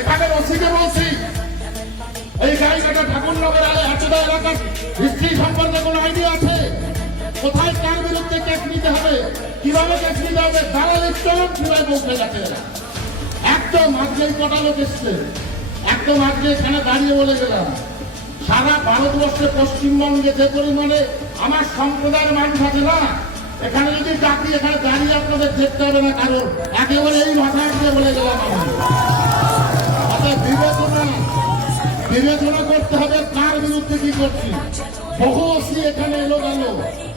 এখানে ওসিকে বলছি, এই জায়গাটা ঠাকুরনগর হাটুদা এলাকার হিস্ট্রি সম্পর্কে কোনো আইডিয়া আছে? কোথায় কার বিরুদ্ধে কেস নিতে হবে, কিভাবে কেস নিতে হবে, দালালির চরম কিভাবে পৌঁছে গেছে। একদম আজকেই কটা লোক এসছে, একদম আজকে এখানে দাঁড়িয়ে বলে গেলাম, সারা ভারতবর্ষে পশ্চিমবঙ্গে যে পরিমাণে আমার সম্প্রদায়ের মানুষ আছে না, এখানে যদি চাকরি এখানে দাঁড়িয়ে আপনাদের দেখতে হবে না, কারণ একেবারে এই ভাষায় দিয়ে বলে গেলাম আমি। বিবেচনা করতে হবে কার বিরুদ্ধে কি করছি। বহু অসি এখানে এলো গেল,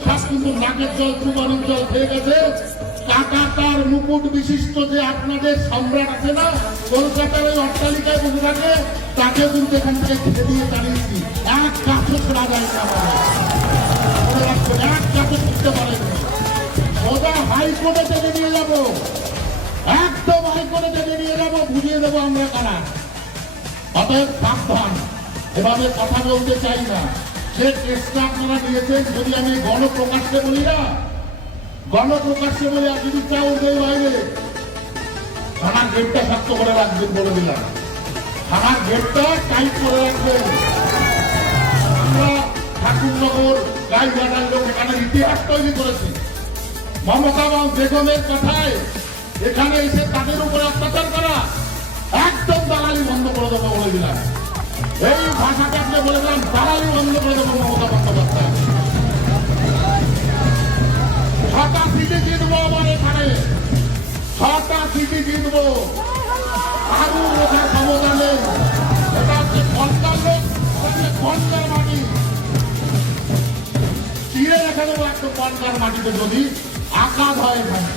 সব কিন্তু নাকের জল চুবানোর জল খেয়ে গেছে। টাকাটার মুকুট বিশিষ্ট যে আপনাদের সম্রাট আছে না, কলকাতার ওই অট্টালিকায় বসে থাকে, তাকে কিন্তু এখান থেকে খেতে দিয়ে দাঁড়িয়েছি। এক কাছে ছোড়া যায় না, এক কাছে ছুটতে পারেন। ওটা হাইকোর্টে থেকে নিয়ে যাবো, একদম হাইকোর্টে থেকে নিয়ে যাবো, বুঝিয়ে দেবো আমরা কারা। অতএব সাবধান, এভাবে কথা বলতে চাই না। সে চেষ্টা আপনারা নিয়েছেন, যদি আমি গণপ্রকাশ্যে বলি না, গণপ্রকাশ্যে বলি, আর যদি চাও ওদের বাইরে থানার গেটটা শক্ত করে রাখবেন, বলে দিলাম থানার গেটটা টাইট করে রাখবেন। আমরা ঠাকুরনগর গাইঘাটার লোক এখানে ইতিহাস তৈরি করেছি। মমতা বেগমের কথায় এখানে এসে তাদের উপরে অত্যাচার করা, একদম দালালি বন্ধ করে দেবো বলে দিলাম। এই ভাষাটা আপনি বলে দিলাম, দালালি বন্ধ করে দেবো মমতা বন্দ্যোপাধ্যায়। 6টা সিটি জিতবো আবার এখানে, 6টা সিটি জিতবো, আরো ওখানে ক্ষমতা নেই। এটা হচ্ছে কলকাতার লোক, কলকাতার মাটি চিড়ে রেখে দেবো একটু কলকাতার মাটিতে, যদি আঘাত হয় এখানে।